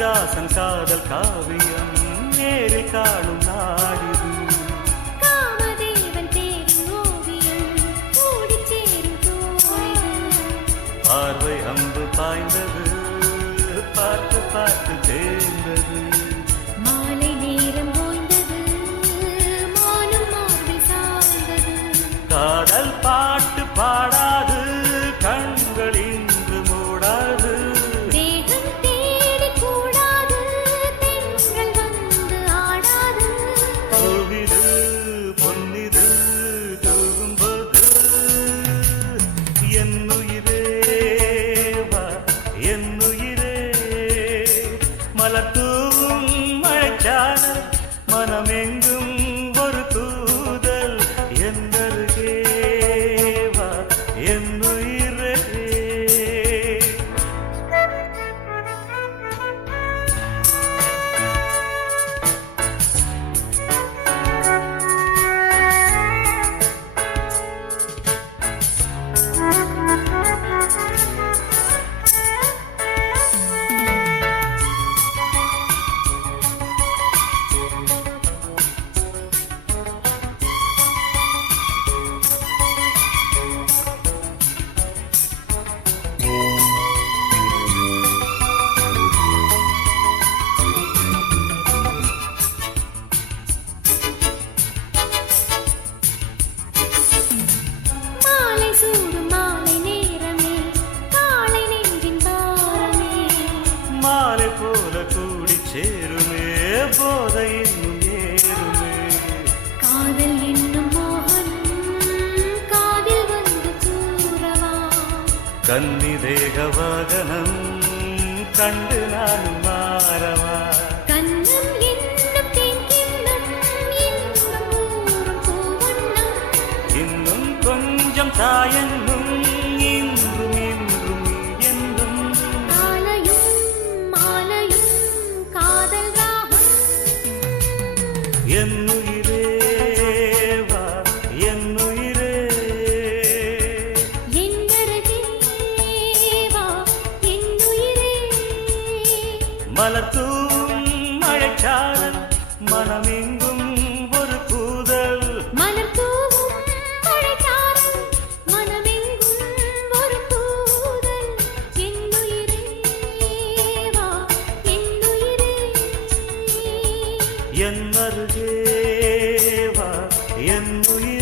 காளிதாசன் காதல் காவியம் நேரில் காணும் நாடிது. காமதேவன் தேரின் ஓவியம் கூடிச் சேரும் தோழிது. பார்வை அம்பு பாய்ந்தது, பார்த்து பார்த்து தேர்ந்தது. மாலை நேரம் ஓய்ந்தது, மானும் மார்பில் சாய்ந்தது. காதல் பாட்டு பாடாது, கண்கள் இன்று மூடாது. தேகம் தேடி கூடாது, தென்றல் வந்து ஆடாது. கோவிலு பொன்னிது தூங்கும்போது என்னுயிரே வா, என்னுயிரே. மலர் தூவும் மழைச்சாரல், மனமெங்கும் ஒரு தூதல். என்னருகே வா, என்னுயிரே. மாலை சூடும் மாலை நேரமே, காலை நெஞ்சின் பாரமே. மாலை போல கூடி சேருமே, போதை இன்னும் ஏறுமே. காதல் என்னும் மோகனம் காதில் வந்து கூறவா. கன்னி தேக வாகனம் கண்டு நானும் மாறவா. கண்ணம் என்னும் தேன்கிண்ணம் இன்னும் ஊறும் பூவண்ணம். இன்னும் கொஞ்சம் தாயென்னும், இன்றும் இன்றும் என்றும். மாலையும் மாலையும் காதல் ராகம். என்னுயிரே வா, என்னுயிரே. என்னருகே வா, என்னுயிரே. மலர் தூவும் மழைச்சாரல், மனமெங்கும் ஒரு கூதல். மலர் தூவும் மழைச்சாரல், மனமெங்கும் ஒரு கூதல். என்னுயிரே வா, என்னுயிரே. என்னருகே வா, என்னுயிரே.